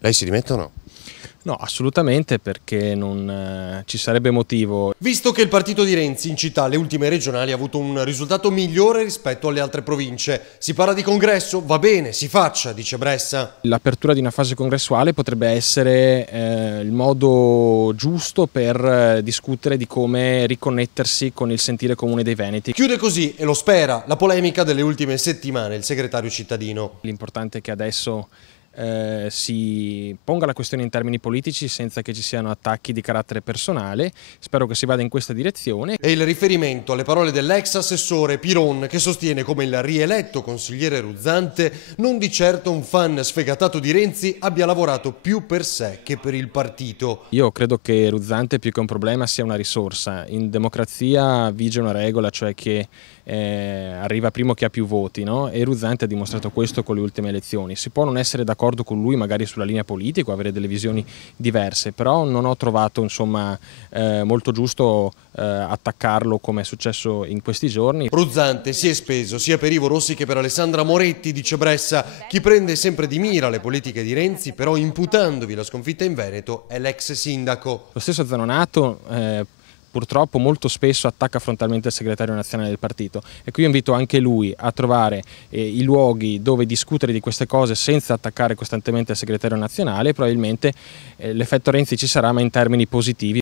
Lei si dimette o no? No, assolutamente, perché non ci sarebbe motivo. Visto che il partito di Renzi in città alle ultime regionali ha avuto un risultato migliore rispetto alle altre province, si parla di congresso? Va bene, si faccia, dice Bressa. L'apertura di una fase congressuale potrebbe essere il modo giusto per discutere di come riconnettersi con il sentire comune dei veneti. Chiude così, e lo spera, la polemica delle ultime settimane il segretario cittadino. L'importante è che adesso si ponga la questione in termini politici senza che ci siano attacchi di carattere personale. Spero che si vada in questa direzione. E il riferimento alle parole dell'ex assessore Piron, che sostiene come il rieletto consigliere Ruzzante, non di certo un fan sfegatato di Renzi, abbia lavorato più per sé che per il partito. Io credo che Ruzzante, più che un problema, sia una risorsa. In democrazia vige una regola, cioè che arriva primo chi ha più voti, no? E Ruzzante ha dimostrato questo con le ultime elezioni. Si può non essere d'accordo con lui magari sulla linea politica, avere delle visioni diverse, però non ho trovato molto giusto attaccarlo come è successo in questi giorni. Ruzzante si è speso sia per Ivo Rossi che per Alessandra Moretti, dice Bressa. Chi prende sempre di mira le politiche di Renzi, però imputandovi la sconfitta in Veneto, è l'ex sindaco. Lo stesso Zanonato purtroppo molto spesso attacca frontalmente il segretario nazionale del partito, e qui io invito anche lui a trovare i luoghi dove discutere di queste cose senza attaccare costantemente il segretario nazionale. Probabilmente l'effetto Renzi ci sarà, ma in termini positivi.